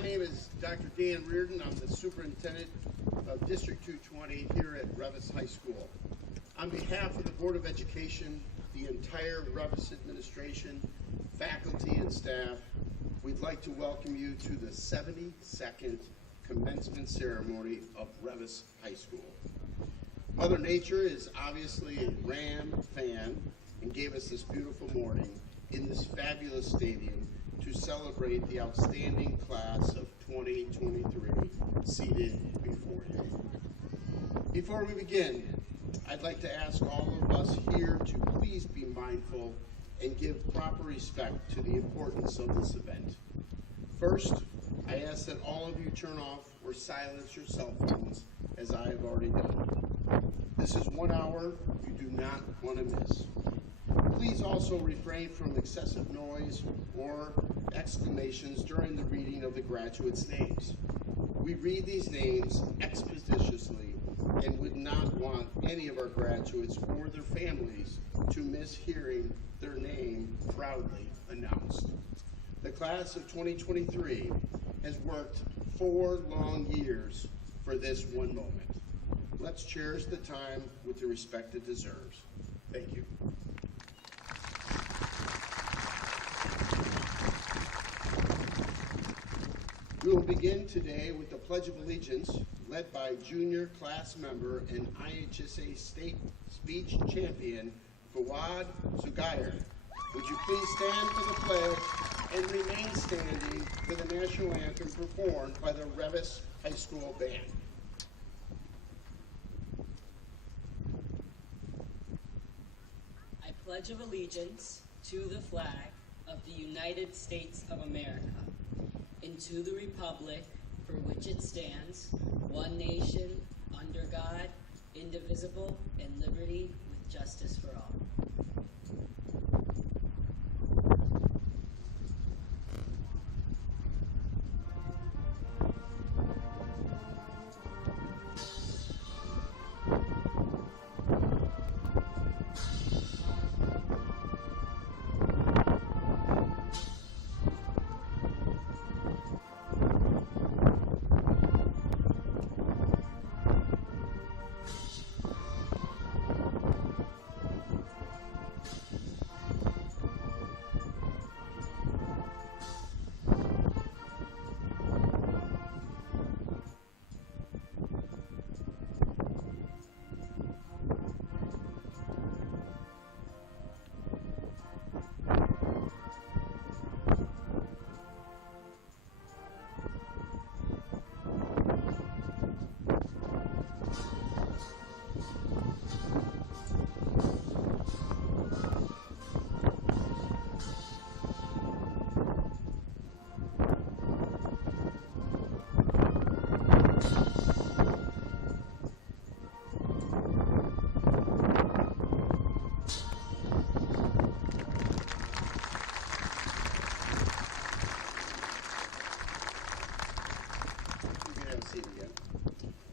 My name is Dr. Dan Reardon. I'm the superintendent of District 220 here at Revis High School. On behalf of the Board of Education, the entire Revis administration, faculty, and staff, we'd like to welcome you to the 72nd commencement ceremony of Revis High School. Mother Nature is obviously a Ram fan and gave us this beautiful morning in this fabulous stadium to celebrate the outstanding class of 2023 seated before you. Before we begin, I'd like to ask all of us here to please be mindful and give proper respect to the importance of this event. First, I ask that all of you turn off or silence your cell phones, as I have already done. This is 1 hour you do not want to miss. Please also refrain from excessive noise or exclamations during the reading of the graduates' names. We read these names expeditiously and would not want any of our graduates or their families to miss hearing their name proudly announced. The class of 2023 has worked 4 long years for this one moment. Let's cherish the time with the respect it deserves. Thank you. We will begin today with the Pledge of Allegiance, led by junior class member and IHSA state speech champion, Fawad Zugair. Would you please stand for the pledge and remain standing for the national anthem performed by the Revis High School Band. I pledge of allegiance to the flag of the United States of America and to the republic for which it stands, one nation, under God, indivisible, and liberty with justice for all.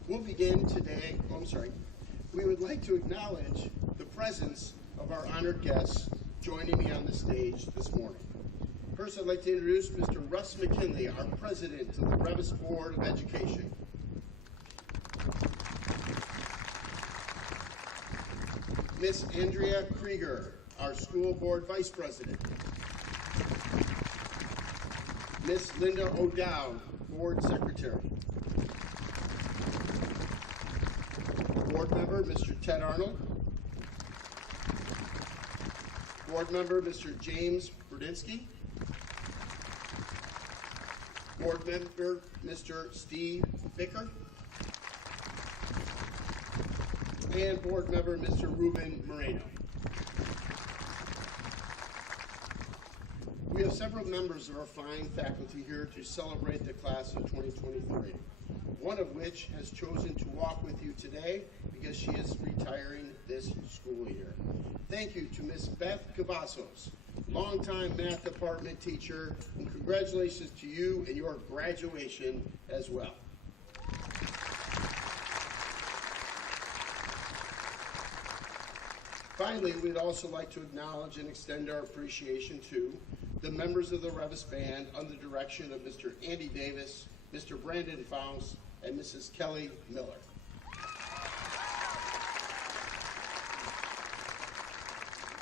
We'll begin today, we would like to acknowledge the presence of our honored guests joining me on the stage this morning. First, I'd like to introduce Mr. Russ McKinley, our president of the Revis Board of Education. Miss Andrea Krieger, our school board vice president. Miss Linda O'Dowd, board secretary. Board member, Mr. Ted Arnold. Board member, Mr. James Burdinsky. Board member, Mr. Steve Bicker. And board member, Mr. Ruben Moreno. We have several members of our fine faculty here to celebrate the class of 2023, one of which has chosen to walk with you today because she is retiring this school year. Thank you to Miss Beth Cavazos, longtime math department teacher, and congratulations to you and your graduation as well. Finally, we'd also like to acknowledge and extend our appreciation to the members of the Revis Band under the direction of Mr. Andy Davis, Mr. Brandon Faust, and Mrs. Kelly Miller.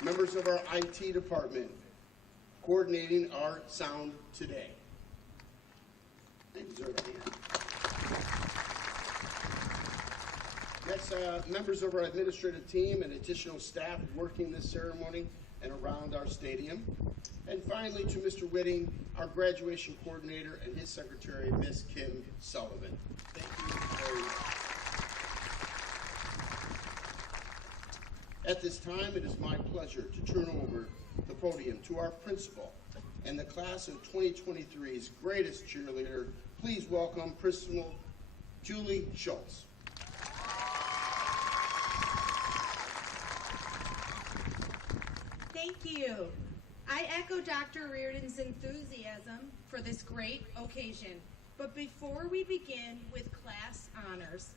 Members of our IT department coordinating our sound today. They deserve a hand. Next, members of our administrative team and additional staff working this ceremony and around our stadium. And finally, to Mr. Whitting, our graduation coordinator, and his secretary, Ms. Kim Sullivan. Thank you very much. At this time, it is my pleasure to turn over the podium to our principal and the class of 2023's greatest cheerleader. Please welcome Principal Julie Schultz. Thank you. I echo Dr. Reardon's enthusiasm for this great occasion. But before we begin with class honors,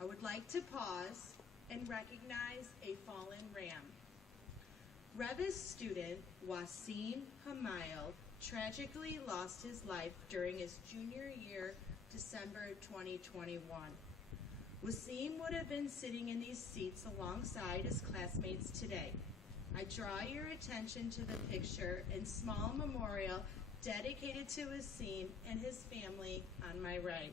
I would like to pause and recognize a fallen ram. Revis student Wasim Hamayel tragically lost his life during his junior year, December 2021. Wasim would have been sitting in these seats alongside his classmates today. I draw your attention to the picture and small memorial dedicated to Wasim and his family on my right.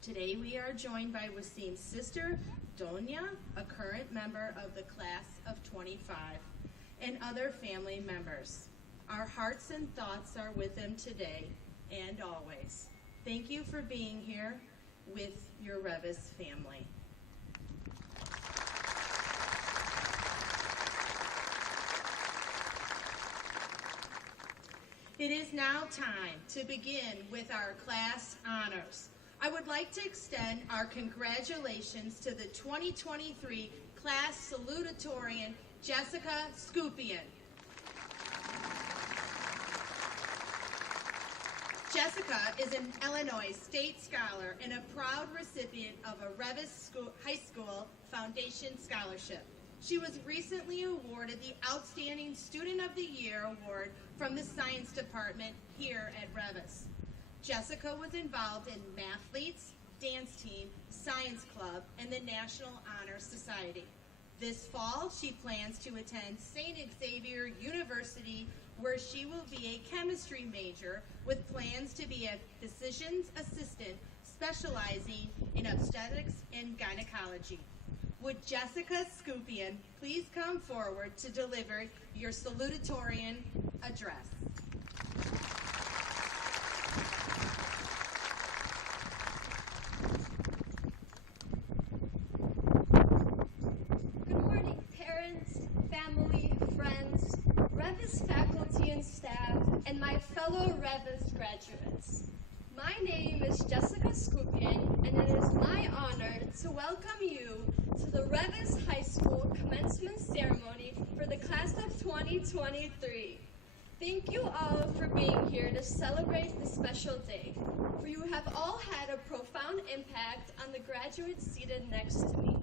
Today we are joined by Wasim's sister, Donya, a current member of the class of 25, and other family members. Our hearts and thoughts are with them today and always. Thank you for being here with your Revis family. It is now time to begin with our class honors. I would like to extend our congratulations to the 2023 class salutatorian, Jessica Scupian. Jessica is an Illinois State Scholar and a proud recipient of a Revis High School Foundation Scholarship. She was recently awarded the Outstanding Student of the Year Award from the Science Department here at Revis. Jessica was involved in Mathletes, dance team, science club, and the National Honor Society. This fall, she plans to attend St. Xavier University, where she will be a chemistry major with plans to be a physician's assistant specializing in obstetrics and gynecology. Would Jessica Scupian please come forward to deliver your salutatorian address? Good morning, parents, family, friends, Revis faculty and staff, and my fellow Revis graduates. My name is Jessica Scupian, and it is my honor to welcome you to the Revis High School commencement ceremony for the class of 2023. Thank you all for being here to celebrate this special day, for you have all had a profound impact on the graduates seated next to me.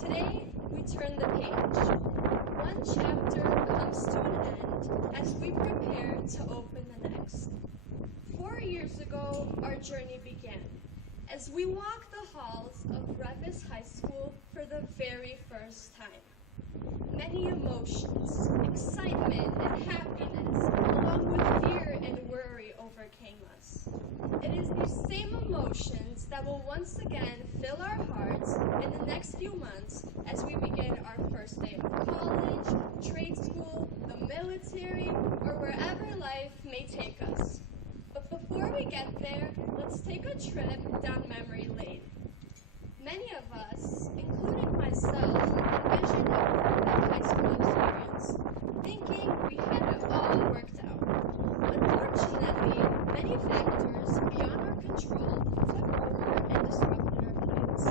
Today, we turn the page. One chapter comes to an end as we prepare to open the next. 4 years ago, our journey began as we walked the halls of Revis High School for the very first time. Many emotions, excitement, and happiness, along with fear and worry, overcame us. It is these same emotions that will once again fill our hearts in the next few months as we begin our first day of college, trade school, the military, or wherever life may take us. But before we get there, let's take a trip down memory lane. Many of us, including myself, envisioned a perfect high school experience, thinking we had it all worked out. Unfortunately, many factors beyond our control took over and disrupted our plans.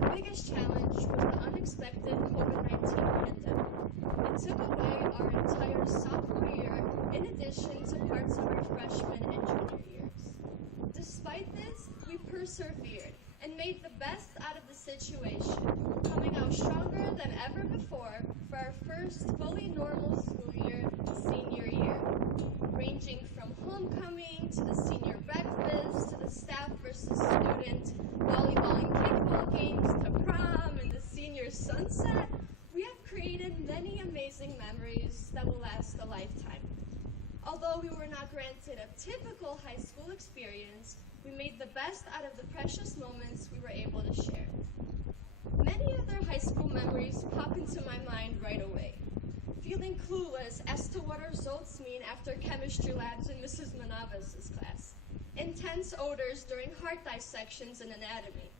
The biggest challenge was the unexpected COVID-19 pandemic. It took away our entire sophomore year in addition to parts of our freshman and junior years. Despite this, we persevered, and made the best out of the situation, coming out stronger than ever before for our first fully normal school year, senior year. Ranging from homecoming to the senior breakfast to the staff versus student volleyball and kickball games to prom and the senior sunset, we have created many amazing memories that will last a lifetime. Although we were not granted a typical high school experience, we made the best out of the precious moments we were able to share. Many other high school memories pop into my mind right away. Feeling clueless as to what results mean after chemistry labs in Mrs. Manavas' class. Intense odors during heart dissections in anatomy.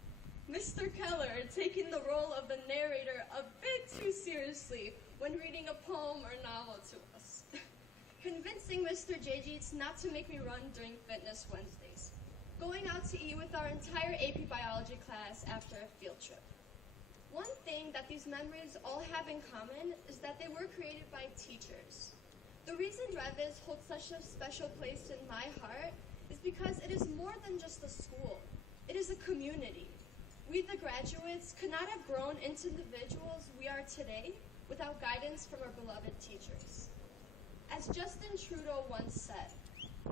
Mr. Keller taking the role of the narrator a bit too seriously when reading a poem or novel to us. Convincing Mr. J.G. not to make me run during Fitness Wednesdays. Going out to eat with our entire AP Biology class after a field trip. One thing that these memories all have in common is that they were created by teachers. The reason Revis holds such a special place in my heart is because it is more than just a school. It is a community. We, the graduates, could not have grown into individuals we are today without guidance from our beloved teachers. As Justin Trudeau once said,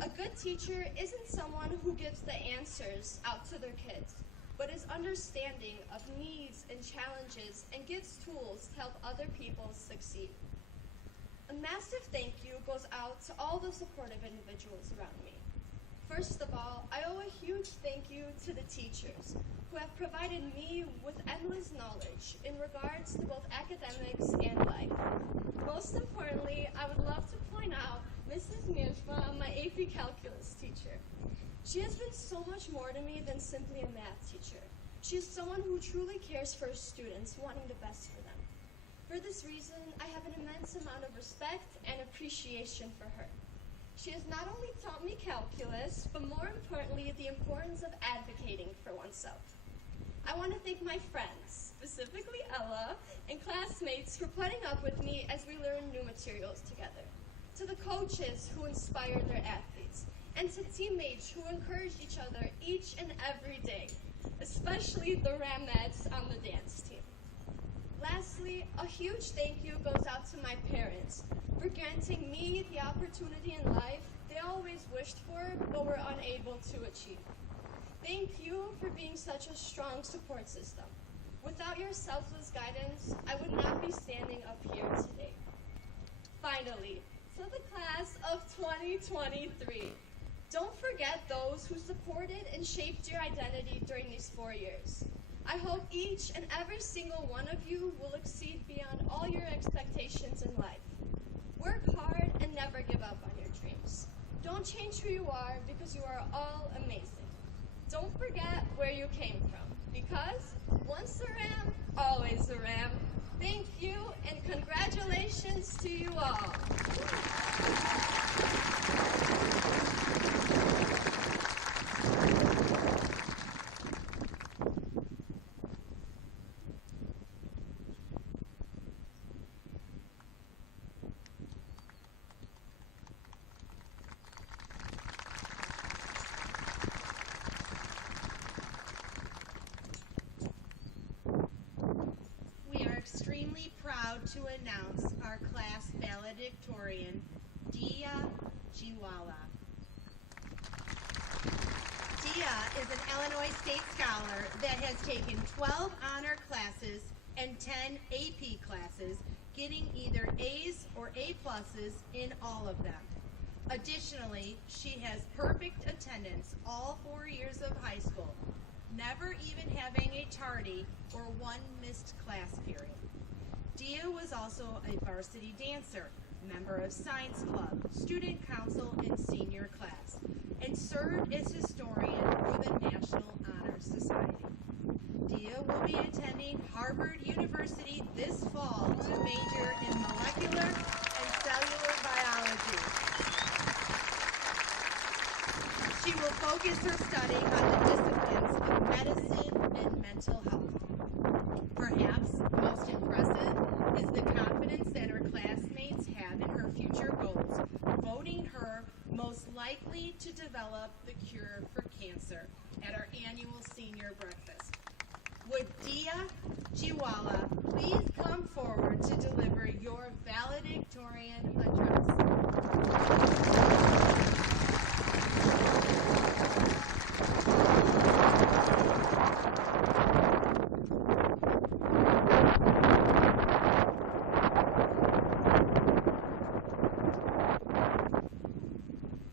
a good teacher isn't someone who gives the answers out to their kids, but is understanding of needs and challenges and gives tools to help other people succeed. A massive thank you goes out to all the supportive individuals around me. First of all, I owe a huge thank you to the teachers who have provided me with endless knowledge in regards to both academics and life. Most importantly, I would love to point out Mrs. Mirfa, my AP Calculus teacher. She has been so much more to me than simply a math teacher. She is someone who truly cares for her students, wanting the best for them. For this reason, I have an immense amount of respect and appreciation for her. She has not only taught me calculus, but more importantly, the importance of advocating for oneself. I want to thank my friends, specifically Ella, and classmates for putting up with me as we learn new materials together. To the coaches who inspire their athletes, and to teammates who encourage each other each and every day, especially the Ramettes on the dance team. Lastly, a huge thank you goes out to my parents for granting me the opportunity in life they always wished for but were unable to achieve. Thank you for being such a strong support system. Without your selfless guidance, I would not be standing up here today. Finally, to the class of 2023, don't forget those who supported and shaped your identity during these 4 years. I hope each and every single one of you will exceed beyond all your expectations in life. Work hard and never give up on your dreams. Don't change who you are because you are all amazing. Don't forget where you came from because once a Ram, always a Ram. Thank you and congratulations to you all. Extremely proud to announce our class valedictorian, Dia Jiwala. Dia is an Illinois State Scholar that has taken 12 honor classes and 10 AP classes, getting either A's or A pluses in all of them. Additionally, she has perfect attendance all 4 years of high school, never even having a tardy or one missed class period. Dia was also a varsity dancer, member of science club, student council, and senior class, and served as historian for the National Honor Society. Dia will be attending Harvard University this fall to major in molecular and cellular biology. She will focus her study on the disciplines of medicine and mental health. Perhaps most impressive is the confidence that her classmates have in her future goals, voting her most likely to develop the cure for cancer at our annual senior breakfast. Would Dia Jiwala please come forward to deliver your valedictorian address?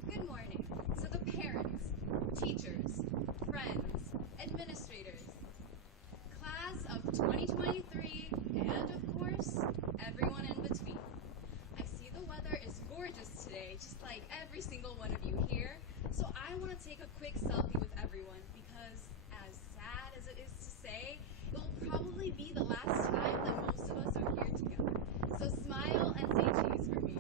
Good morning to the parents, teachers, friends, administrators, class of 2023, and of course, everyone in between. I see the weather is gorgeous today, just like every single one of you here, so I want to take a quick selfie with everyone because, as sad as it is to say, it will probably be the last time that most of us are here together. So smile and say cheese for me.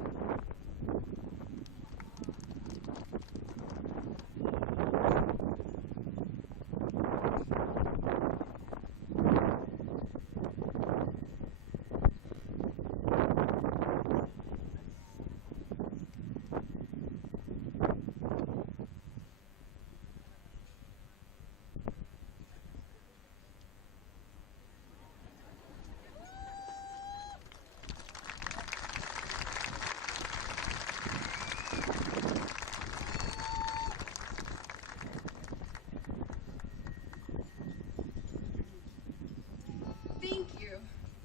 Thank you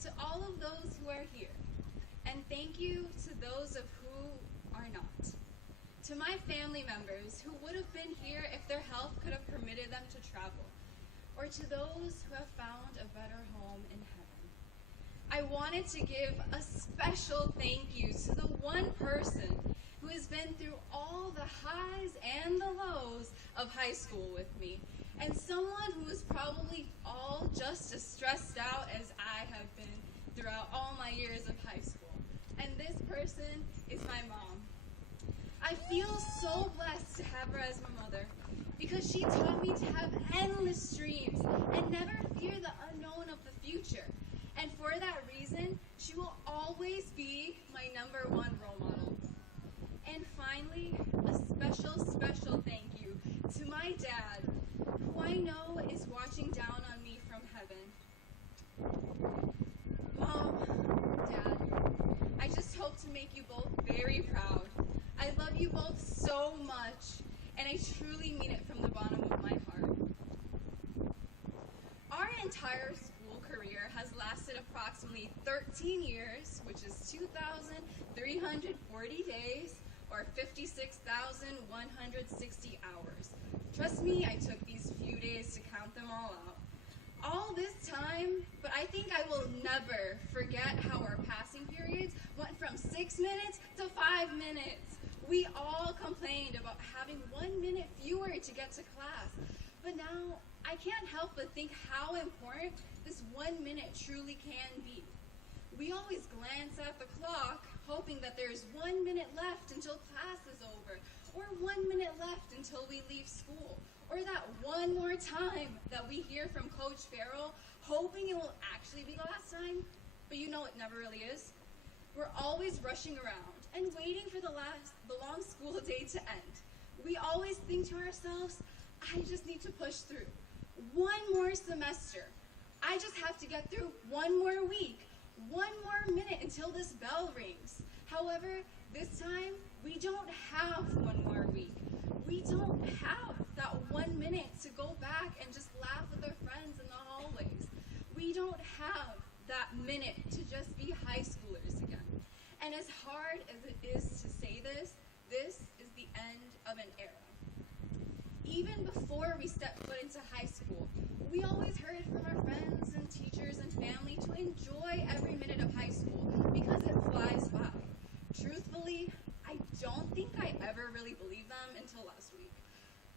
to all of those who are here, and thank you to those of who are not. To my family members who would have been here if their health could have permitted them to travel, or to those who have found a better home in heaven. I wanted to give a special thank you to the one person who has been through all the highs and the lows of high school with me, and someone who is probably all just as stressed out as I have been throughout all my years of high school. And this person is my mom. I feel so blessed to have her as my mother because she taught me to have endless dreams and never fear the unknown of the future. And for that reason, she will always be my #1 role model. And finally, a special thank you to my dad, who I know is watching down on me from heaven. Mom, Dad, I just hope to make you both very proud. I love you both so much, and I truly mean it from the bottom of my heart. Our entire school career has lasted approximately 13 years, which is 2,340 days, or 56,160 hours. Trust me, I took these few days to count them all out. All this time, but I think I will never forget how our passing periods went from 6 minutes to 5 minutes. We all complained about having 1 minute fewer to get to class, but now I can't help but think how important this 1 minute truly can be. We always glance at the clock, hoping that there's 1 minute left until class is over, or 1 minute left until we leave school, or that one more time that we hear from Coach Farrell, hoping it will actually be the last time, but you know it never really is. We're always rushing around and waiting for the long school day to end. We always think to ourselves, I just need to push through. 1 more semester. I just have to get through 1 more week. 1 more minute until this bell rings. However, this time, we don't have 1 more week. We don't have that 1 minute to go back and just laugh with our friends in the hallways. We don't have that minute to just be high schoolers again. And as hard as it is to say this, this is the end of an era. Even before we stepped foot into high school, we always heard from our friends and teachers and family to enjoy every minute of high school because it flies by. Truthfully, I don't think I ever really believed them until last week.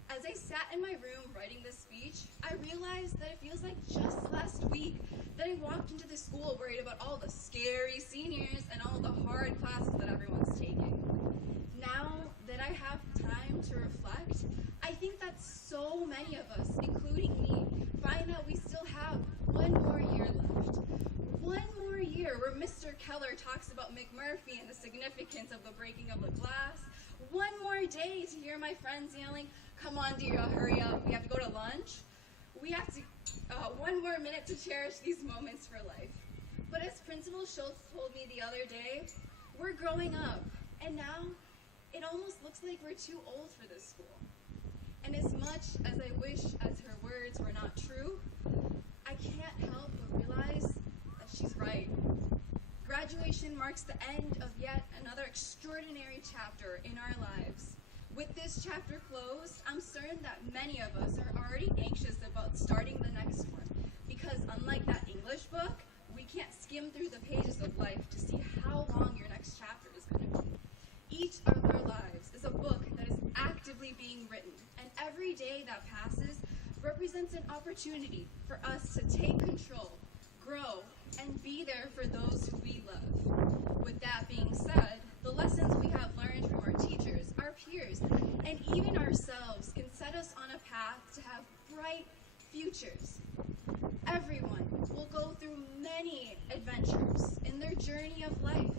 As I sat in my room writing this speech, I realized that it feels like just last week that I walked into the school worried about all the scary seniors and all the hard classes that everyone's taking. Now that I have time to reflect, I think that so many of us, including me, find that we still have 1 more year left. 1 more year where Mr. Keller talks about McMurphy and the significance of the breaking of the glass. 1 more day to hear my friends yelling, "Come on, dear, hurry up, we have to go to lunch." We have to, one more minute to cherish these moments for life. But as Principal Schultz told me the other day, we're growing up, and now it almost looks like we're too old for this school. And as much as I wish as her words were not true, I can't help but realize that she's right. Graduation marks the end of yet another extraordinary chapter in our lives. With this chapter closed, I'm certain that many of us are already anxious about starting the next one, because unlike that English book, we can't skim through the pages of life to see how long your next chapter is going to be. Each of our lives is a book that is actively being written, and every day that passes represents an opportunity for us to take control, grow, and be there for those who we love. With that being said, the lessons we have learned from our teachers, our peers, and even ourselves can set us on a path to have bright futures. Everyone will go through many adventures in their journey of life,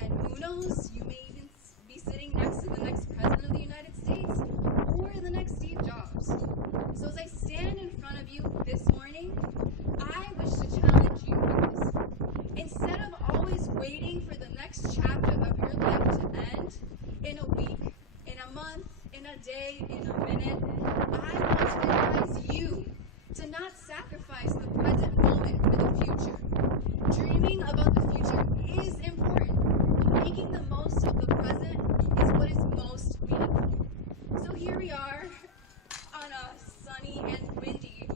and who knows, you may even be sitting next to the next president of the United States or the next Steve Jobs. So as I stand in front of you this morning, I wish to challenge you with this. Instead of always waiting for the next chapter of your life to end in a week, in a month, in a day, in a minute, I want to advise you to not sacrifice the present moment for the future. Dreaming about the future is important. Making the most of the present is what is most meaningful. So here we are on a sunny and windy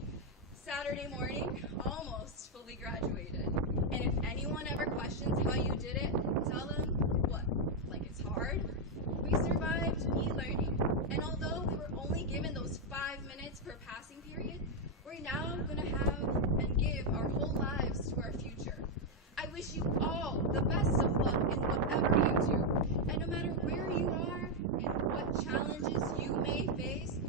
Saturday morning, almost fully graduated. And if anyone ever questions how you did it, tell them, what, like it's hard? We survived e-learning, and although we were only given those 5 minutes per passing period, we're now going to have and give our whole lives to our future. I wish you all the best of luck in whatever you do, and no matter where you are and what challenges you may face,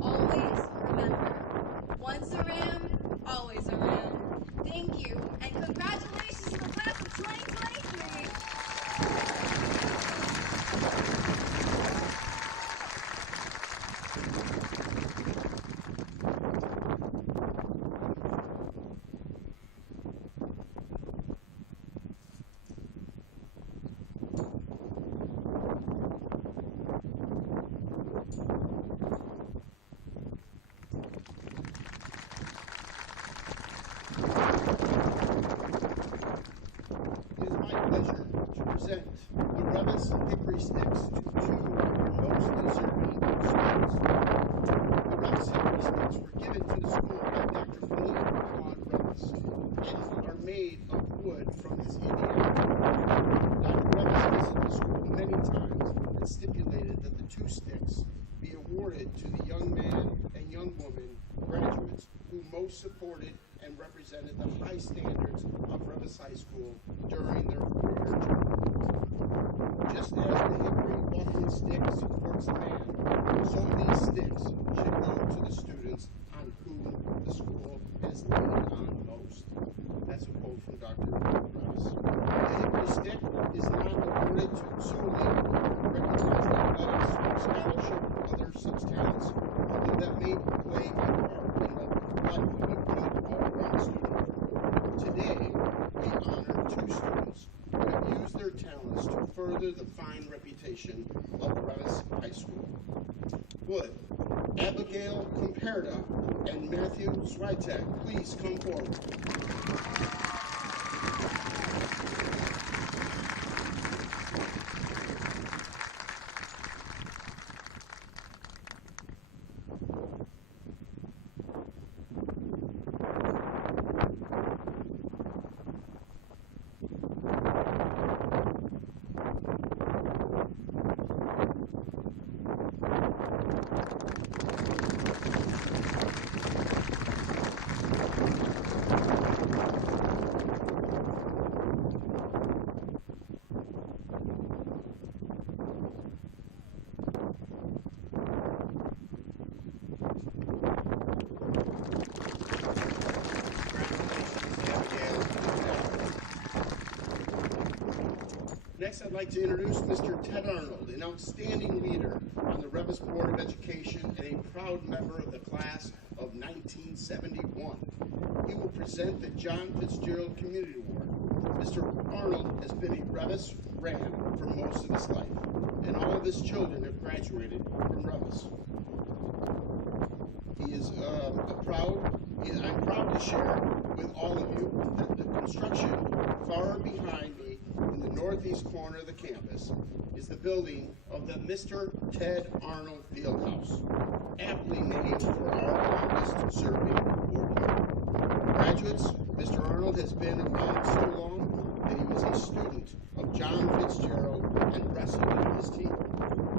always remember, once a Ram, always a Ram. Thank you, and congratulations to the class of 2023! It is my pleasure to present the Revis Hickory Sticks to two most deserving students. The Revis Hickory Sticks were given to the school by Dr. Philip Claude Revis and are made of wood from his Indiana tree. Dr. Revis visited the school many times and stipulated that the two sticks be awarded to the young man and young woman graduates who most supported and represented the high standards of Revis High School during their four-year term. Just as the hickory walking stick supports the man, so these sticks should go to the students on whom the school has leaned on most. That's a quote from Dr. Revis. The hickory stick is not awarded to solely recognized athletics, scholarship, or other such talents, although that may play a part in the livelihood good all-around student. Today, we honor two students who have used their talents to further the fine reputation of Revis High School. Would Abigail Comperda and Matthew Switek please come forward? Next, I'd like to introduce Mr. Ted Arnold, an outstanding leader on the Revis Board of Education and a proud member of the class of 1971. He will present the John Fitzgerald Community Award. Mr. Arnold has been a Revis Ram for most of his life, and all of his children have graduated from Revis. I'm proud to share with all of you that the construction far behind me in the northeast corner of the campus is the building of the Mr. Ted Arnold Fieldhouse, aptly named for our longest serving board member. Graduates, Mr. Arnold has been around so long that he was a student of John Fitzgerald and wrestled with his team.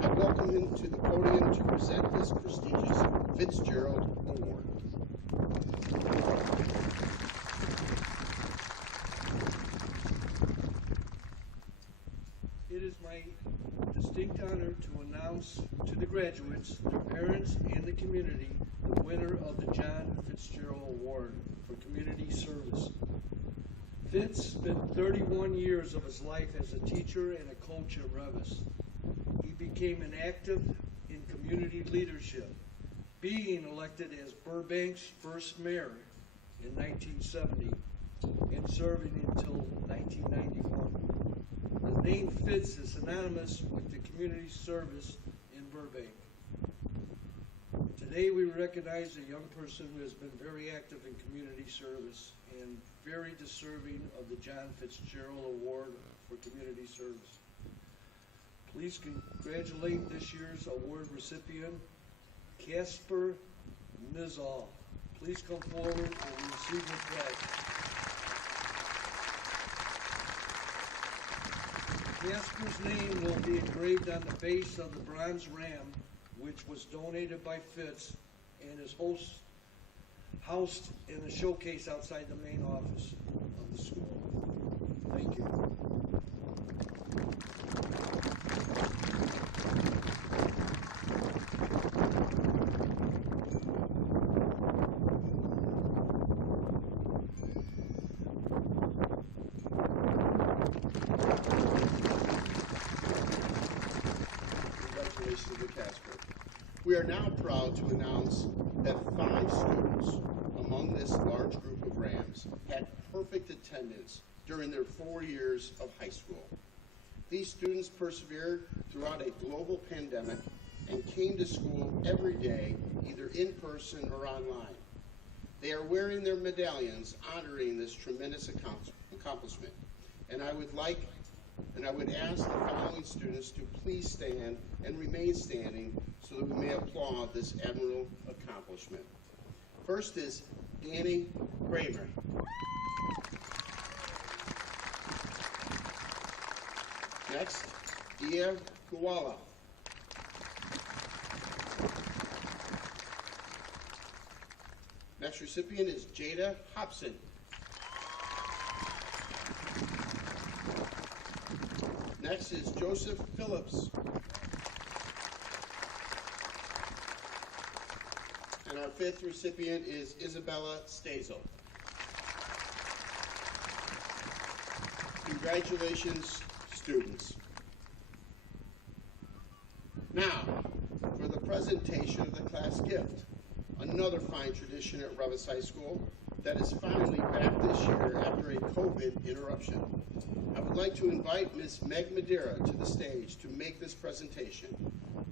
I welcome him to the podium to present this prestigious Fitzgerald Award. It is my distinct honor to announce to the graduates, their parents, and the community the winner of the John Fitzgerald Award for Community Service. Fitz spent 31 years of his life as a teacher and a coach at Revis. He became an active in community leadership, being elected as Burbank's first mayor in 1970 and serving until 1991. The name Fitz is synonymous with the community service in Burbank. Today we recognize a young person who has been very active in community service and very deserving of the John Fitzgerald Award for Community Service. Please congratulate this year's award recipient, Casper Nizal. Please come forward and receive your plaque. Casper's name will be engraved on the base of the bronze ram, which was donated by Fitz and is housed in a showcase outside the main office of the school. Thank you. Congratulations to Casper. We are now proud to announce that 5 students among this large group of Rams had perfect attendance during their 4 years of high school. These students persevered throughout a global pandemic and came to school every day, either in person or online. They are wearing their medallions honoring this tremendous accomplishment. And I would ask the following students to please stand and remain standing so that we may applaud this admirable accomplishment. First is Danny Kramer. Next, Dia Kuala. Next recipient is Jada Hobson. Next is Joseph Phillips. And our 5th recipient is Isabella Stazel. Congratulations, students. Now, for the presentation of the class gift, another fine tradition at Revis High School that is finally back this year after a COVID interruption. I would like to invite Ms. Meg Madeira to the stage to make this presentation.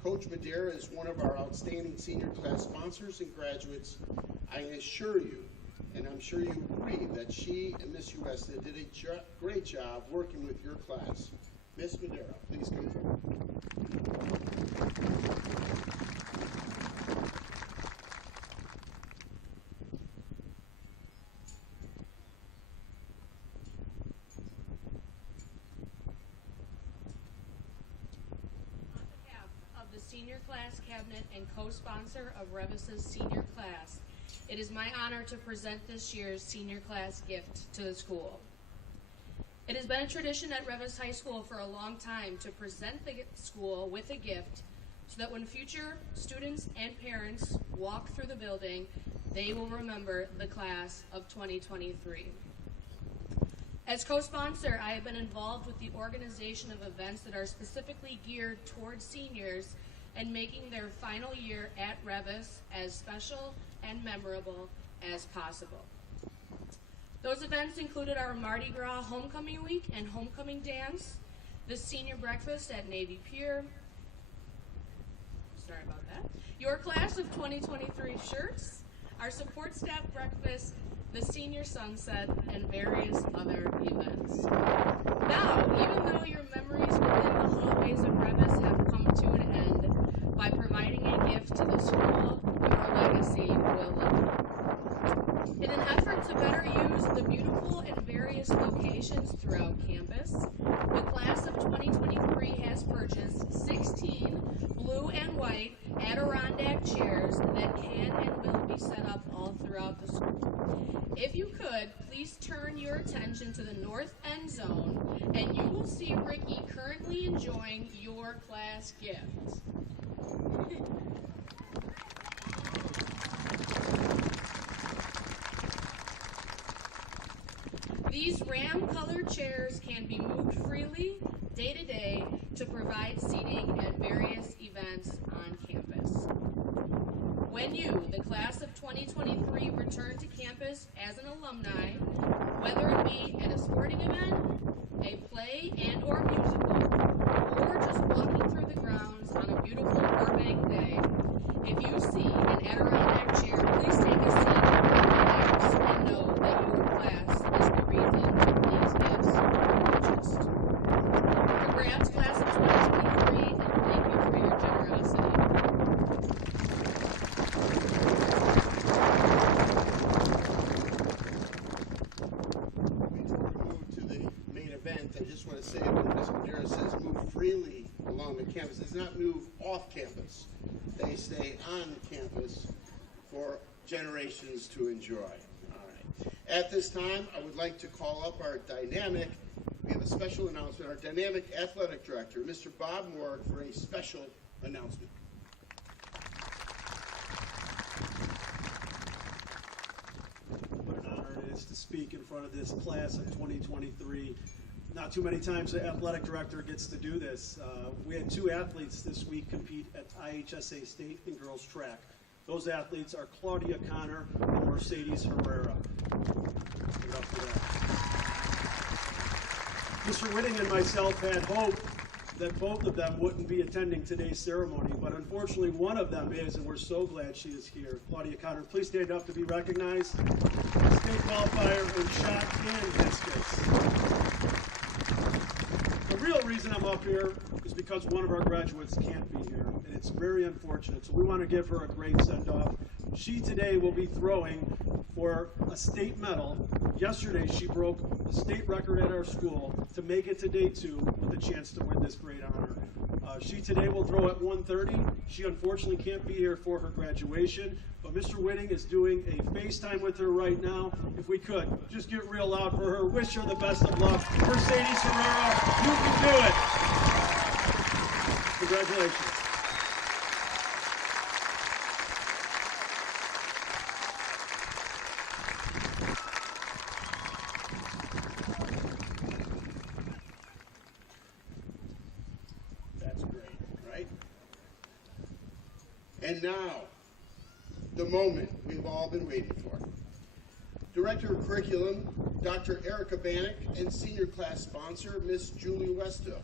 Coach Madeira is one of our outstanding senior class sponsors and graduates. I assure you, and I'm sure you agree, that she and Miss Uesta did a great job working with your class. Ms. Madeira, please come forward. Senior Class Cabinet and co-sponsor of Revis's senior class, it is my honor to present this year's senior class gift to the school. It has been a tradition at Revis High School for a long time to present the school with a gift so that when future students and parents walk through the building, they will remember the class of 2023. As co-sponsor, I have been involved with the organization of events that are specifically geared towards seniors and making their final year at Revis as special and memorable as possible. Those events included our Mardi Gras Homecoming Week and Homecoming Dance, the Senior Breakfast at Navy Pier, sorry about that, your Class of 2023 shirts, our support staff breakfast, the Senior Sunset, and various other events. Now, even though your memories within the hallways of Revis have come to an end, by providing a gift to the school, your legacy will live on. In an effort to better use the beautiful and various locations throughout campus, the Class of 2023 has purchased 16 blue and white Adirondack chairs that can and will be set up all throughout the school. If you could, please turn your attention to the north end zone, and you will see Ricky currently enjoying your class gift. These ram-colored chairs can be moved freely, day to day, to provide seating at various events on campus. When you, the Class of 2023, return to campus as an alumni, whether it be at a sporting event, a play and or musical, or just walking through the grounds on a beautiful Burbank day, if you see an Adirondack chair, please take a seat, relax, and know that your class is the reason these gifts were purchased. Congrats, Class of 2023, and thank you for your generosity. Before we move to the main event, I just want to say when Ms. Madera says move freely along the campus, it's not move off campus. They stay on the campus for generations to enjoy. All right. At this time, I would like to call up our dynamic, we have a special announcement, our dynamic athletic director, Mr. Bob Moore, for a special announcement. What an honor it is to speak in front of this class of 2023. Not too many times the athletic director gets to do this. We had two athletes this week compete at IHSA State in girls track. Those athletes are Claudia Connor and Mercedes Herrera. Give it up for that. Mr. Whitting and myself had hoped that both of them wouldn't be attending today's ceremony, but unfortunately one of them is, and we're so glad she is here. Claudia Connor, please stand up to be recognized. State qualifier in shot and discus. The real reason I'm up here is because one of our graduates can't be here, and it's very unfortunate, so we want to give her a great send-off. She today will be throwing for a state medal. Yesterday she broke the state record at our school to make it to day 2 with a chance to win this great honor. She today will throw at 1:30. She unfortunately can't be here for her graduation, but Mr. Whitting is doing a FaceTime with her right now. If we could, just get real loud for her. Wish her the best of luck. Mercedes Herrera, you can do it. Congratulations. That's great, right? And now, the moment we've all been waiting for. Director of Curriculum, Dr. Erica Bannock, and senior class sponsor, Miss Julie Westo,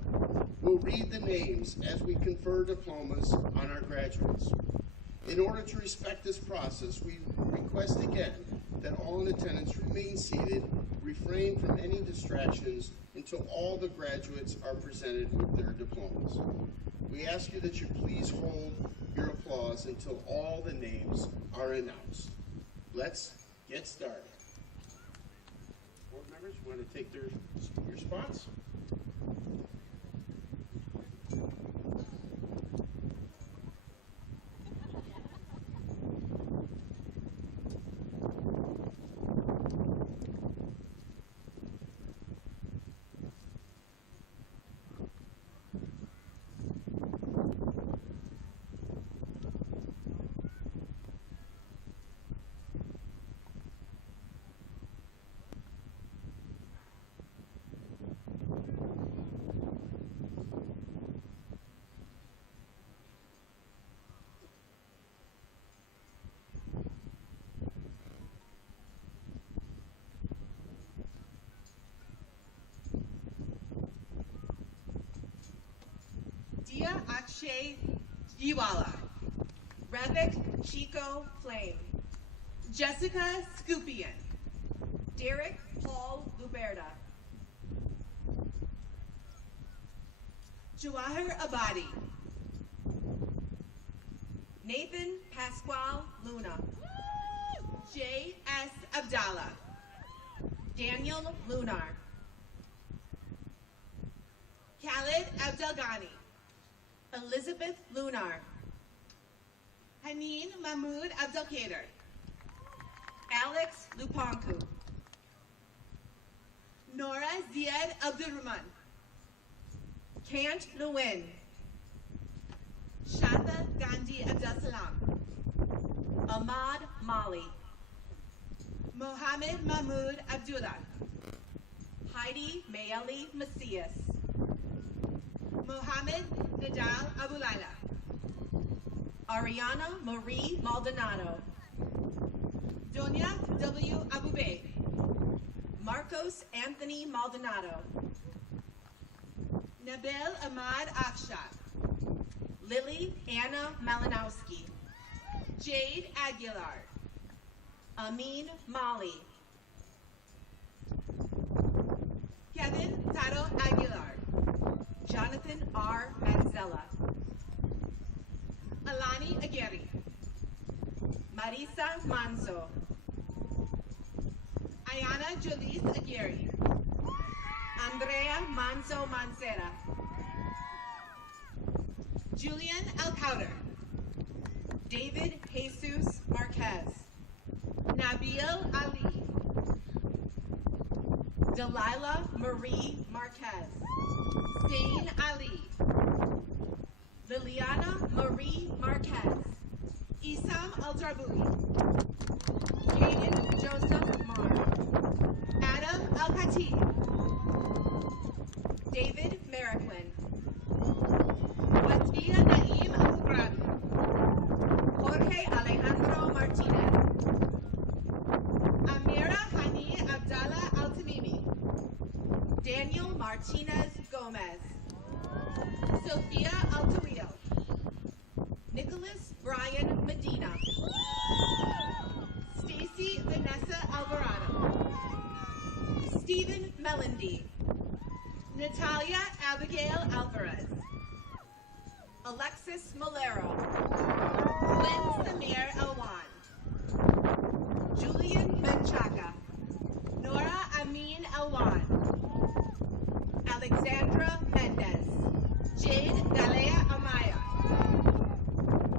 will read the names as we confer diplomas on our graduates. In order to respect this process, we request again that all in attendance remain seated, refrain from any distractions until all the graduates are presented with their diplomas. We ask you that you please hold your applause until all the names are announced. Let's get started. Board members, you want to take your spots? Sophia Akshay Jiwala. Revik Chico Flame. Jessica Scupian. Derek Paul Luberta. Jawahir Abadi. Nathan Pasquale Luna. J.S. Abdallah. Daniel Lunar. Khalid Abdelghani. Elizabeth Lunar. Haneen Mahmoud Abdelkader. Alex Lupanku. Nora Ziad Abdurrahman. Kant Lewin. Shata Gandhi Abdelsalam. Ahmad Mali. Mohammed Mahmoud Abdullah. Heidi Mayeli Macias. Mohammed Nadal Abulaila. Ariana Marie Maldonado. Donia W. Abube. Marcos Anthony Maldonado. Nabil Ahmad Akshat. Lily Anna Malinowski. Jade Aguilar. Amin Mali. Kevin Taro Aguilar. Jonathan R. Manzella. Alani Aguirre. Marisa Manso. Ayana Jolice Aguirre. Andrea Manso Mancera. Julian Alcouter. David Jesus Marquez. Nabil Ali. Delilah Marie Marquez. Stain Ali. Liliana Marie Marquez. Isam Al-Jarboui. Caden Joseph Marr. Adam Al-Khatib. David Merrickman. Watria Naim Al-Rabi. Jorge Alejandro Martinez. Amira Hani Abdallah Al-Tamimi. Daniel Martinez Gomez. Sophia Altawio. Nicholas Brian Medina. Stacy Vanessa Alvarado. Stephen Melendy. Natalia Abigail Alvarez. Alexis Malero. Lynn Samir Elwan. Julian Menchaca. Nora Amin Elwan. Alexandra Mendez. Jade Dalea Amaya.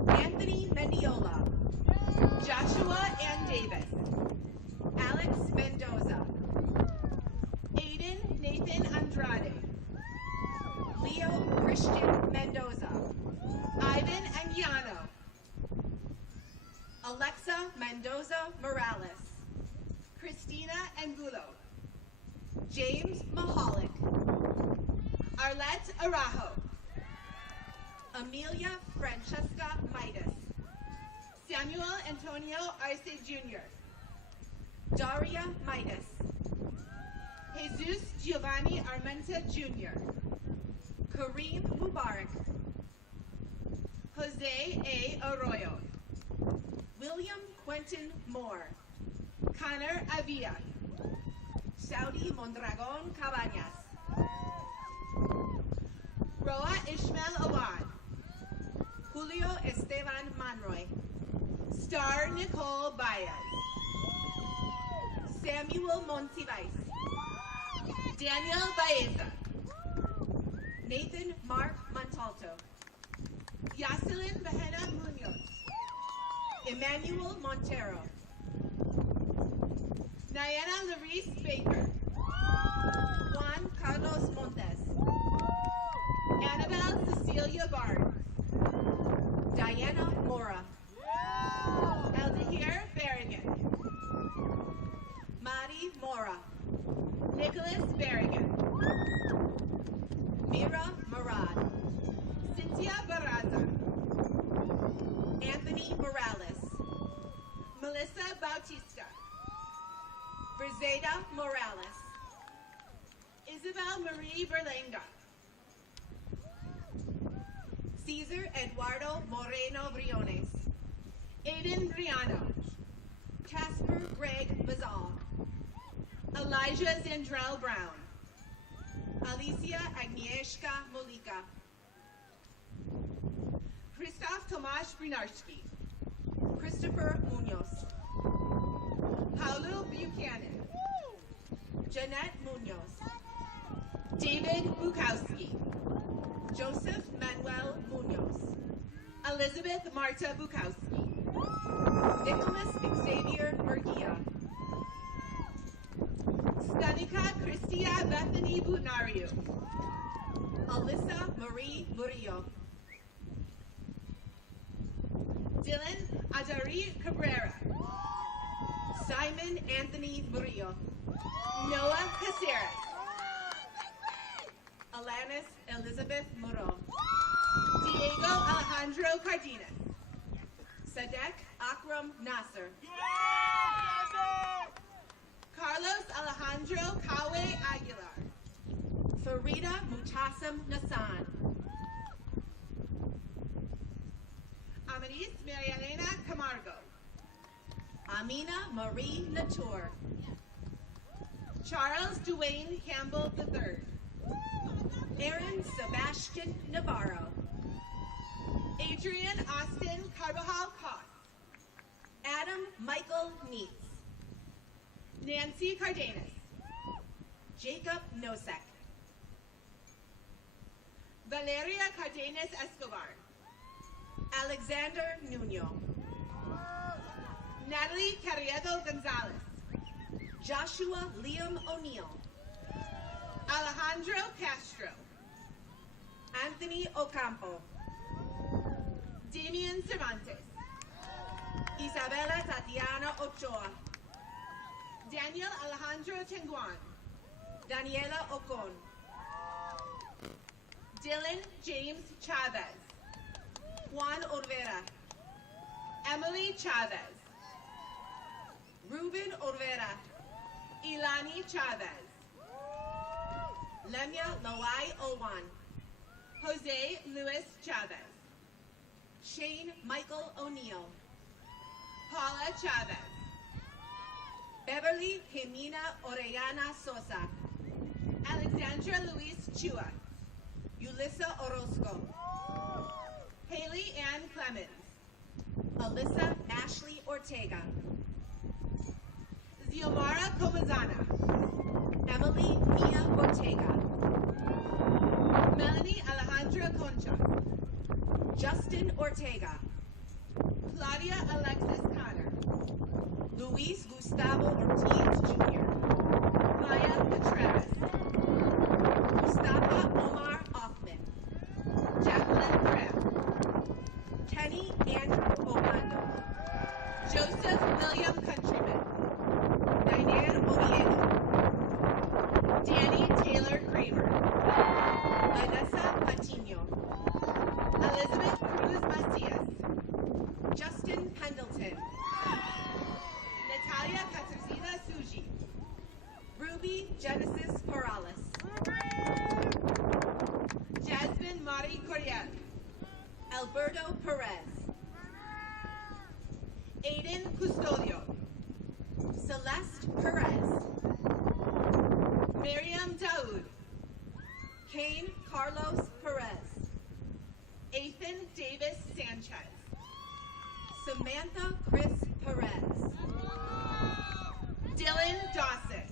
Anthony Mendiola. Joshua Ann Davis. Alex Mendoza. Aiden Nathan Andrade. Leo Christian Mendoza. Ivan Anguiano. Alexa Mendoza Morales. Christina Angulo. James Mahalik. Arlette Arajo. Amelia Francesca Midas. Samuel Antonio Arce Jr. Daria Midas. Jesus Giovanni Armenta Jr. Kareem Mubarak. Jose A. Arroyo. William Quentin Moore. Connor Avia. Saudi Mondragon Cabañas. Roa Ishmael Awad. Julio Esteban Manroy. Star Nicole Baez. Samuel Monsivais. Daniel Baeza. Nathan Mark Montalto. Yaselin Bahena Munoz. Emmanuel Montero. Diana Larice Baker. Juan Carlos Montes. Annabelle Cecilia Barnes. Diana Mora. Eldahir Berrigan. Mari Mora. Nicholas Berrigan. Mira Murad. Cynthia Barraza. Anthony Morales. Melissa Bautista. Brizeda Morales. Isabel Marie Berlenga. Cesar Eduardo Moreno Briones, Aiden Riano, Casper Greg Bazal, Elijah Zandrell Brown, Alicia Agnieszka Molika, Christoph Tomasz Brinarski, Christopher Munoz, Paulo Buchanan, Jeanette Munoz, David Bukowski, Joseph Manuel Munoz, Elizabeth Marta Bukowski, Nicholas Xavier Murguia, Stanika Christia Bethany Bunariu, Alyssa Marie Murillo, Dylan Adari Cabrera, Simon Anthony Murillo, Noah Caceres, Alanis Elizabeth Muro, Diego Alejandro Cardenas, Sadek Akram Nasser, Carlos Alejandro Kawe Aguilar, Farida Mutassim Nassan, Amaris Marielena Camargo, Amina Marie Latour, Charles Duane Campbell III, Aaron Sebastian Navarro, Adrian Austin Carbajal Coss, Adam Michael Neitz, Nancy Cardenas, Jacob Nosek, Valeria Cardenas Escobar, Alexander Nuno, Natalie Carriedo Gonzalez, Joshua Liam O'Neill, Alejandro Castro, Anthony Ocampo, Damian Cervantes, Isabella Tatiana Ochoa, Daniel Alejandro Tenguan, Daniela Ocon, Dylan James Chavez, Juan Olvera, Emily Chavez, Ruben Olvera, Ilani Chavez, Lemia Lawai Owan, Jose Luis Chavez, Shane Michael O'Neill, Paula Chavez, Beverly Jimena Orellana Sosa, Alexandra Luis Chua, Yulissa Orozco, Haley Ann Clemens, Alyssa Ashley Ortega, Xiomara Comazana, Emily Mia Ortega, Melanie Alejandra Concha, Justin Ortega, Claudia Alexis Connor, Luis Gustavo Ortiz Jr., Maya Contreras, Mustafa Omar Offman, Jacqueline Cram, Kenny Andrew Obando, Joseph William Countryman, Diane Oviedo, Danny Taylor Kramer, Vanessa Patino, Elizabeth Cruz Macias, Justin Pendleton, Natalia Katarzyna Suji, Ruby Genesis Morales, Jasmine Mari Coriel, Alberto Perez, Aiden Custodio, Celeste Perez, Miriam Daoud, Kane Carlos Perez, Ethan Davis Sanchez, Samantha Chris Perez, Dylan Dawson,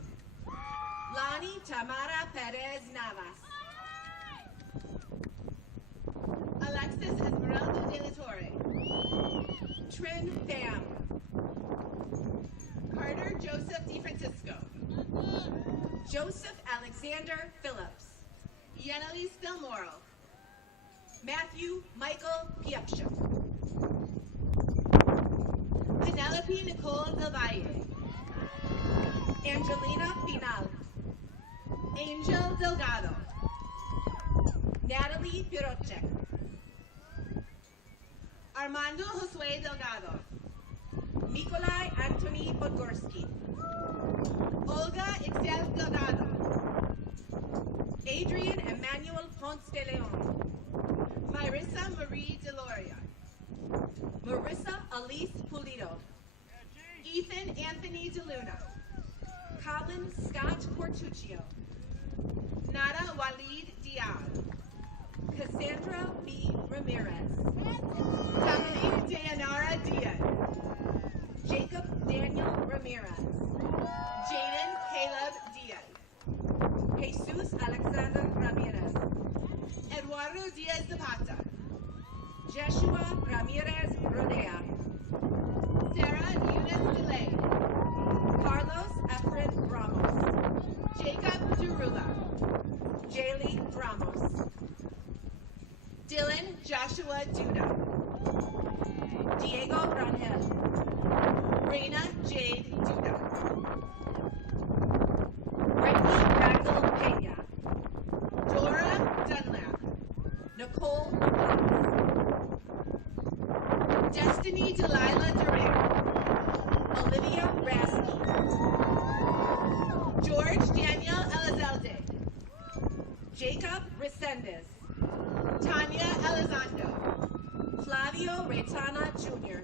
Lani Tamara Perez Navas, Alexis Esmeralda de la Torre, Trin Pham, Carter Joseph DeFrancisco, Joseph Alexander Phillips, Yenelis Del Moro, Matthew Michael Piepsha, Penelope Nicole Del Valle, Angelina Pinal, Angel Delgado, Natalie Pirocek, Armando Josue Delgado, Nikolai Anthony Podgorski, Olga Ixel Delgado, Adrian Emmanuel Ponce de Leon, Marissa Marie Deloria. Marissa Elise Pulido. Ethan Anthony DeLuna. Colin Scott Cortuccio. Nada Walid Diaz. Cassandra B. Ramirez. Dominique Dayanara Diaz. Jacob Daniel Ramirez. Jaden Caleb Diaz. Jesus Alexander Ramirez. Eduardo Diaz Zapata. Joshua Ramirez Rodea. Sarah Eunice DeLay. Carlos Efren Ramos. Jacob Durula. Jaylee Ramos. Dylan Joshua Duda. Diego Rangel. Reina Jade Duda. Brittany Ragdale Pena. Dora Dunlap. Nicole Lopez. Destiny Delilah Duran. Olivia Rasky. George Daniel Elizalde. Jacob Resendez. Tanya Elizondo. Flavio Retana Jr.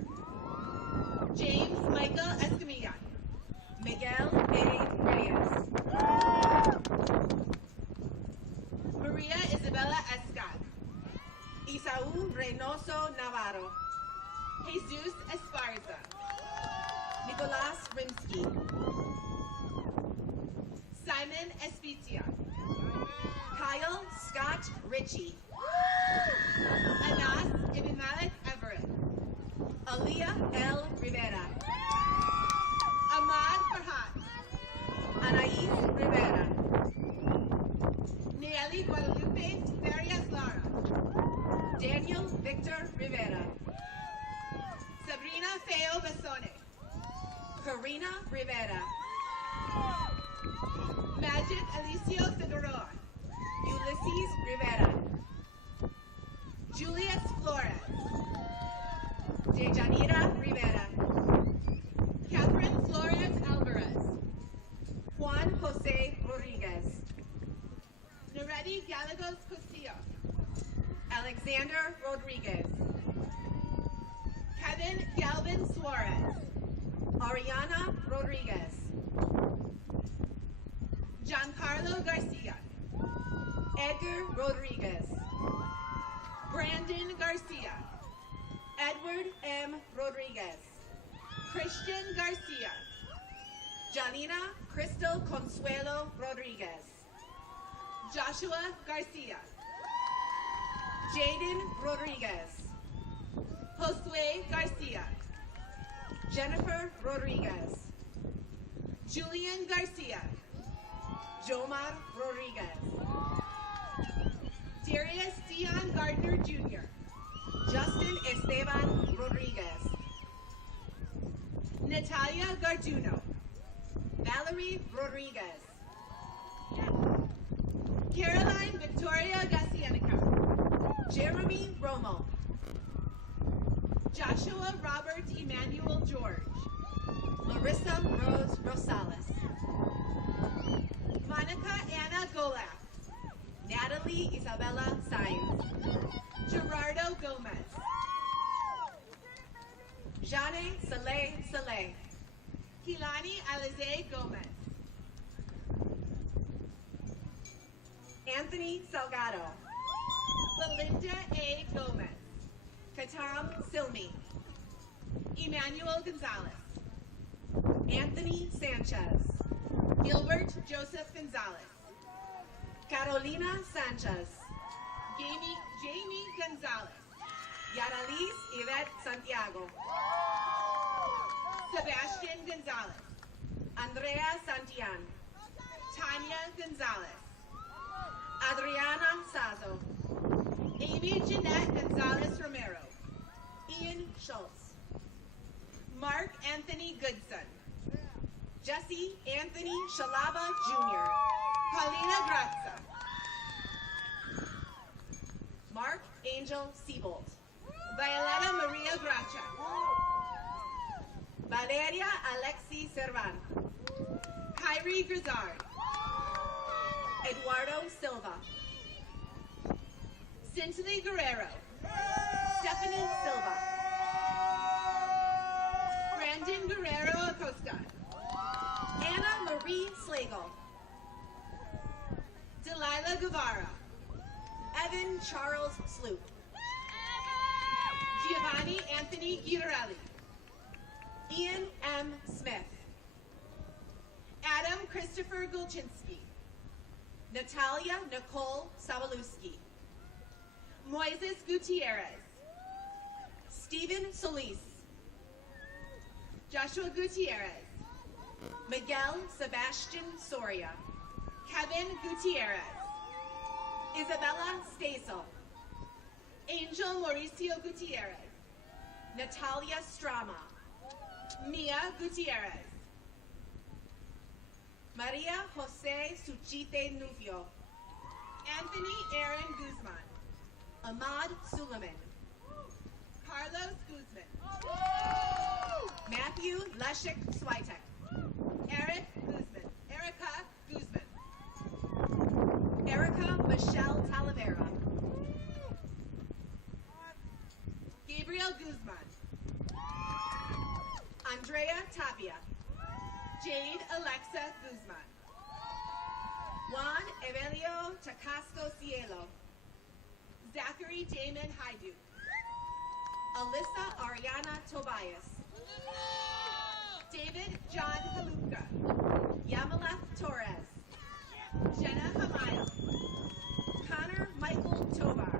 James Michael Escamilla. Miguel A. Reyes. Maria Isabella Escad. Isaú Reynoso Navarro. Jesus Esparza. Nicolas Rimsky. Simon Espitia. Kyle Scott Ritchie. Anas Ibn Malik Everett. Aaliyah L. Rivera. Ahmad Farhat. Anais Rivera. Nelly Guadalupe Farias Lara. Daniel Victor Rivera. Sabrina Feo Besone. Karina Rivera. Magic Alicio Figueroa. Ulysses Rivera. Julius Flores. Dejanira Rivera. Catherine Flores Alvarez. Juan Jose Rodriguez. Noreti Gallegos Castillo. Alexander Rodriguez. Kevin Galvin Suarez. Ariana Rodriguez. Giancarlo Garcia. Edgar Rodriguez. Brandon Garcia. Edward M. Rodriguez. Christian Garcia. Janina Crystal Consuelo Rodriguez. Joshua Garcia. Jaden Rodriguez. Josue Garcia. Jennifer Rodriguez. Julian Garcia. Jomar Rodriguez. Darius Dion Gardner Jr. Justin Esteban Rodriguez. Natalia Garduno. Valerie Rodriguez. Caroline Victoria Gacianica. Jeremy Romo. Joshua Robert Emmanuel George. Marissa Rose Rosales. Monica Anna Golak. Natalie Isabella Sainz. Gerardo Gomez. Jane Saleh Saleh. Hilani Alize Gomez. Anthony Salgado. Belinda A. Gomez. Katam Silmi. Emmanuel Gonzalez. Anthony Sanchez. Gilbert Joseph Gonzalez. Carolina Sanchez. Jamie Gonzalez. Yaralis Yvette Santiago. Sebastian Gonzalez. Andrea Santillan. Tanya Gonzalez. Adriana Sazo. Amy Jeanette Gonzalez Romero. Ian Schultz. Mark Anthony Goodson. Jesse Anthony Shalaba Jr. Paulina Grazza. Mark Angel Siebold. Violetta Maria Gracia. Valeria Alexi Servan. Kyrie Grizzard. Eduardo Silva. Cintily Guerrero. Stephanie Silva. Brandon Guerrero Acosta. Anna Marie Slagle. Delilah Guevara. Evan Charles Sloop. Giovanni Anthony Girarelli. Ian M. Smith. Adam Christopher Gulchinski. Natalia Nicole Sawaluski. Moises Gutierrez. Stephen Solis. Joshua Gutierrez. Miguel Sebastian Soria. Kevin Gutierrez. Isabella Stasel. Angel Mauricio Gutierrez. Natalia Strama. Mia Gutierrez. Maria Jose Suchite Nufio. Anthony Aaron Guzman. Ahmad Suleiman. Carlos Guzman. Matthew Leszek Switek. Eric Guzman. Erica Guzman. Erica Michelle Talavera. Gabriel Guzman. Andrea Tapia. Jade Alexa Guzman. Juan Evelio Tacasco Cielo. Zachary Damon Haidu. Alyssa Ariana Tobias. David John Halupka. Yamaleth Torres. Jenna Hamayo. Connor Michael Tovar.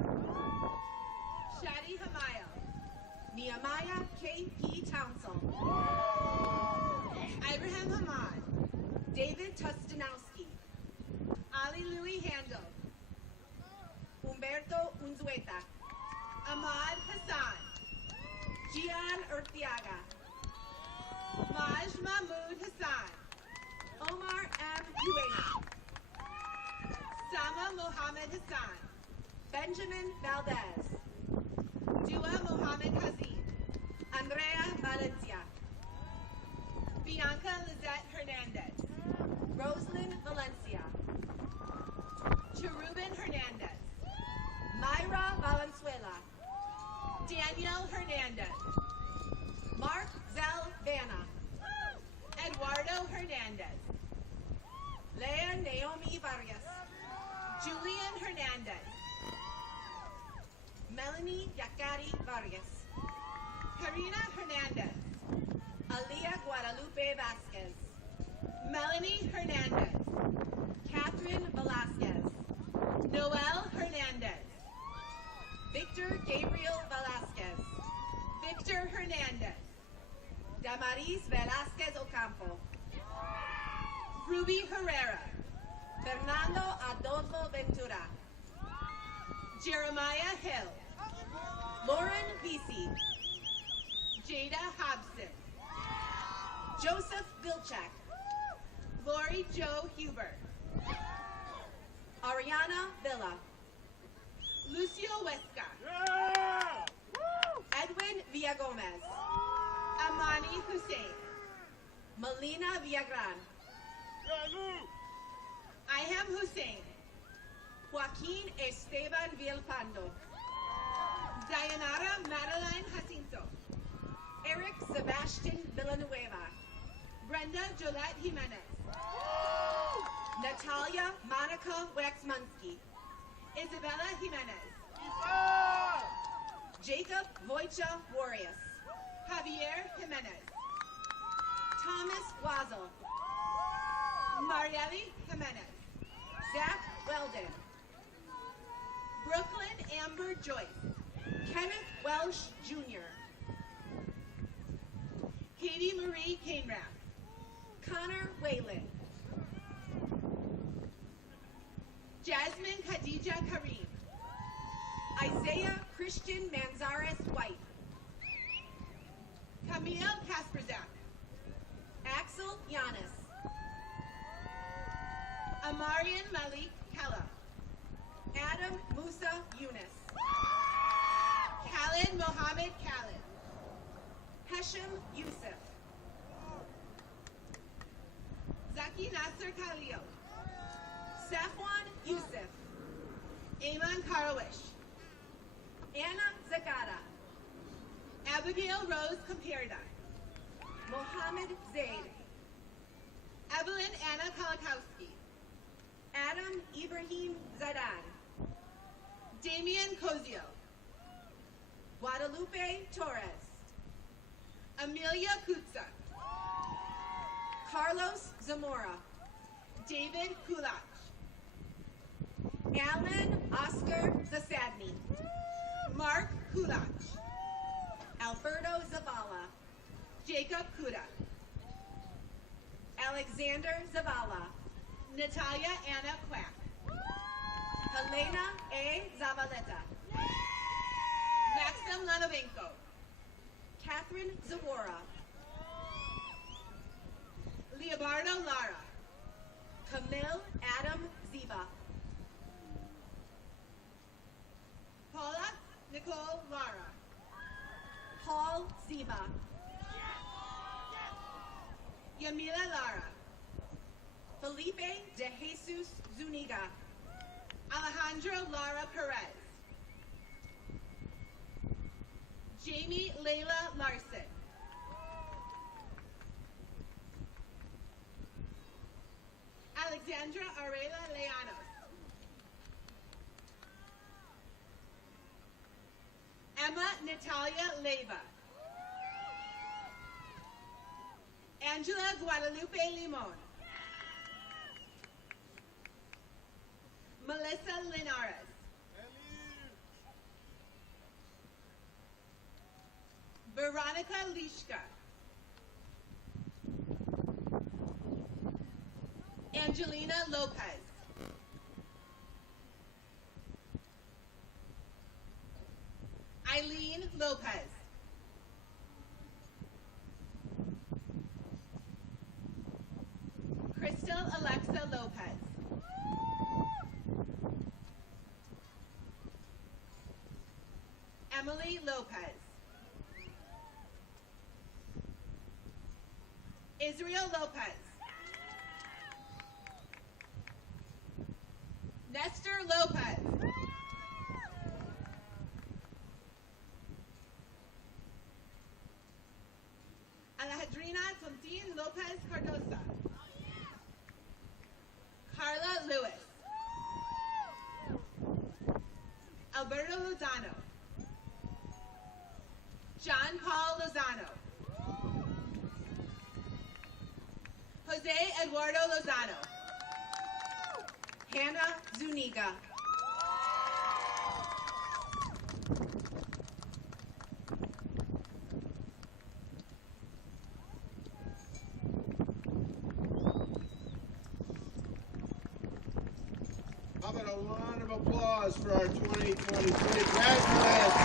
Shadi Hamayo. Nehemiah K.P. Townsend. Abraham Hamad. David Tustanowski. Ali Louis Handel. Humberto Unzueta. Ahmad Hassan. Gian Urtiaga. Maj Mahmoud Hassan. Omar M. Uena. Sama Mohammed Hassan. Benjamin Valdez. Dua Mohammed Hazim. Andrea Valencia. Bianca Lizette Hernandez. Rosalind Valencia. Cherubin Hernandez. Myra Valenzuela. Daniel Hernandez. Mark Zell Vanna. Eduardo Hernandez. Leah Naomi Vargas. Julian Hernandez. Melanie Yakari Vargas. Karina Hernandez. Alia Guadalupe Vasquez. Melanie Hernandez. Catherine Velasquez. Noel Hernandez. Victor Gabriel Velasquez. Victor Hernandez. Damaris Velasquez Ocampo. Ruby Herrera. Fernando Adolfo Ventura. Jeremiah Hill. Lauren Vesey. Jada Hobson. Joseph Vilchek. Lori Jo Hubert. Ariana Villa. Lucio Huesca. Edwin Villagomez. Amani Hussein. Melina Villagran. Iham Hussein. Joaquin Esteban Villalpando. Dayanara Madeline Jacinto. Eric Sebastian Villanueva. Brenda Jolette Jimenez. Natalia Monica Waxmunsky. Isabella Jimenez. Jacob Wojcia Warius. Javier Jimenez. Thomas Wazel. Marieli Jimenez. Zach Weldon. Brooklyn Amber Joyce. Kenneth Welsh Jr. Katie Marie Cainrath. Connor Whalen. Jasmine Khadija Kareem. Isaiah Christian Manzares White. Camille Kasperzak. Axel Yanis. Amarian Malik Kella. Adam Musa Yunus. Khalid Mohammed Khalid. Hesham Yusuf. Zaki Nasser Khalil. Safwan Yusuf. Ayman Karawish. Anna Zakata. Abigail Rose Camperda. Mohammed Zaid. Evelyn Anna Kolakowski. Adam Ibrahim Zadan. Damian Cozio. Guadalupe Torres. Amelia Kutza. Carlos Zamora. David Kulak. Alan Oscar Zasadny. Mark Kulak. Alberto Zavala. Jacob Kuda. Alexander Zavala. Natalia Anna Quack. Helena A. Zavaleta. Maxim Lanovenko. Catherine Zawara. Leobardo Lara. Camille Adam Ziba. Paula Nicole Lara. Paul Ziba. Yamila Lara. Felipe de Jesus Zuniga. Alejandro Lara Perez. Jamie Layla Larson. Alexandra Arela Leanos. Emma Natalia Leyva. Angela Guadalupe Limon. Melissa Linares. Veronica Lishka. Angelina Lopez. Eileen Lopez. Crystal Alexa Lopez. Emily Lopez. Israel Lopez. Nestor Lopez. Alejandrina Tontin Lopez Cardosa. Carla Lewis. Alberto Lozano. John Paul Lozano. Jose Eduardo Lozano. Hannah Zuniga. How about a round of applause for our 2023 graduates?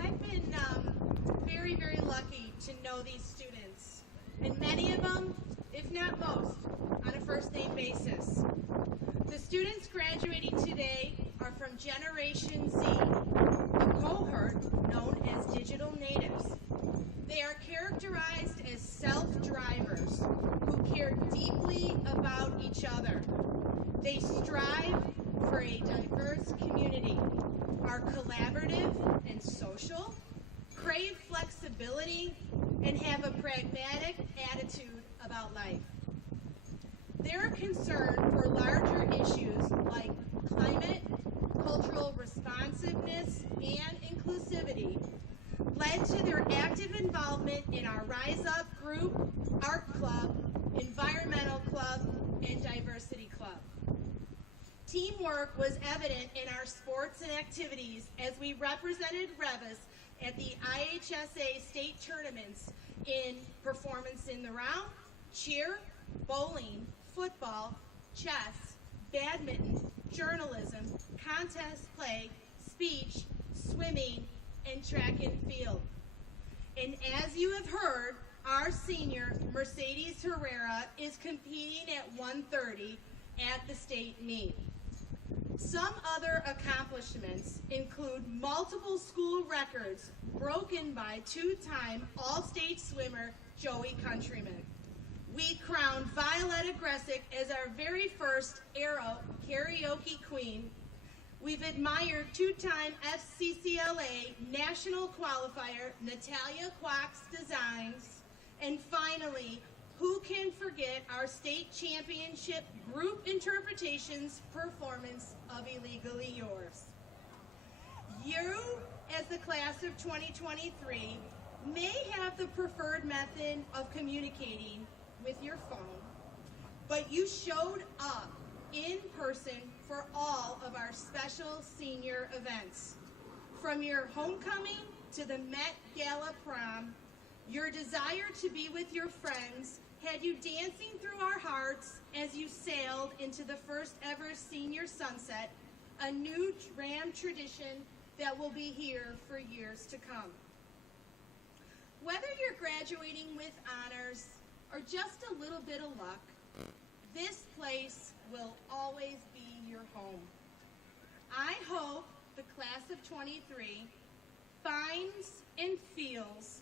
I've been very, very lucky to know these students, and many of them, if not most, on a first-name basis. The students graduating today are from Generation Z, a cohort known as digital natives. They are characterized as self-drivers who care deeply about each other. They strive for a diverse community, are collaborative and social, crave flexibility, and have a pragmatic attitude about life. Their concern for larger issues like climate, cultural responsiveness, and inclusivity led to their active involvement in our Rise Up group, art club, environmental club, and diversity club. Teamwork was evident in our sports and activities as we represented Revis at the IHSA state tournaments in performance in the round, cheer, bowling, football, chess, badminton, journalism, contest play, speech, swimming, and track and field. And as you have heard, our senior, Mercedes Herrera, is competing at 1:30 at the state meet. Some other accomplishments include multiple school records broken by two-time All-State swimmer Joey Countryman. We crowned Violetta Gressick as our very first Aero karaoke queen. We've admired two-time FCCLA national qualifier Natalia Quack's designs. And finally, who can forget our state championship group interpretations performance of Illegally Yours? You, as the class of 2023, may have the preferred method of communicating with your phone, but you showed up in person for all of our special senior events. From your homecoming to the Met Gala prom, your desire to be with your friends had you dancing through our hearts as you sailed into the first ever senior sunset, a new Ram tradition that will be here for years to come. Whether you're graduating with honors or just a little bit of luck, this place will always be your home. I hope the class of 23 finds and feels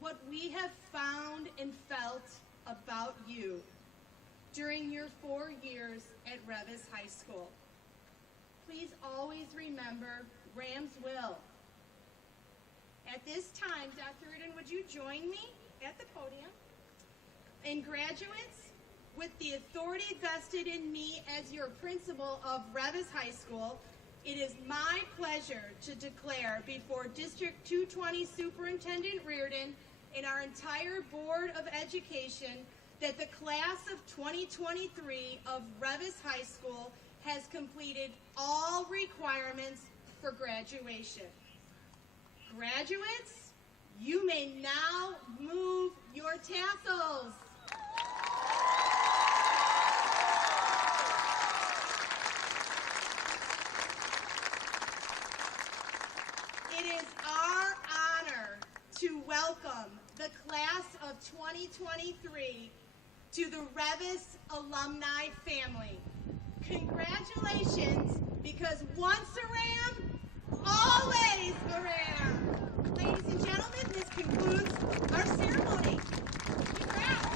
what we have found and felt about you during your 4 years at Revis High School. Please always remember Ram's will. At this time, Dr. Ridden, would you join me at the podium? And graduates, with the authority vested in me as your principal of Revis High School, it is my pleasure to declare before District 220 Superintendent Reardon and our entire Board of Education that the class of 2023 of Revis High School has completed all requirements for graduation. Graduates, you may now move your tassels. It is our honor to welcome the class of 2023 to the Revis alumni family. Congratulations, because once a Ram, always a Ram. Ladies and gentlemen, this concludes our ceremony. Congrats.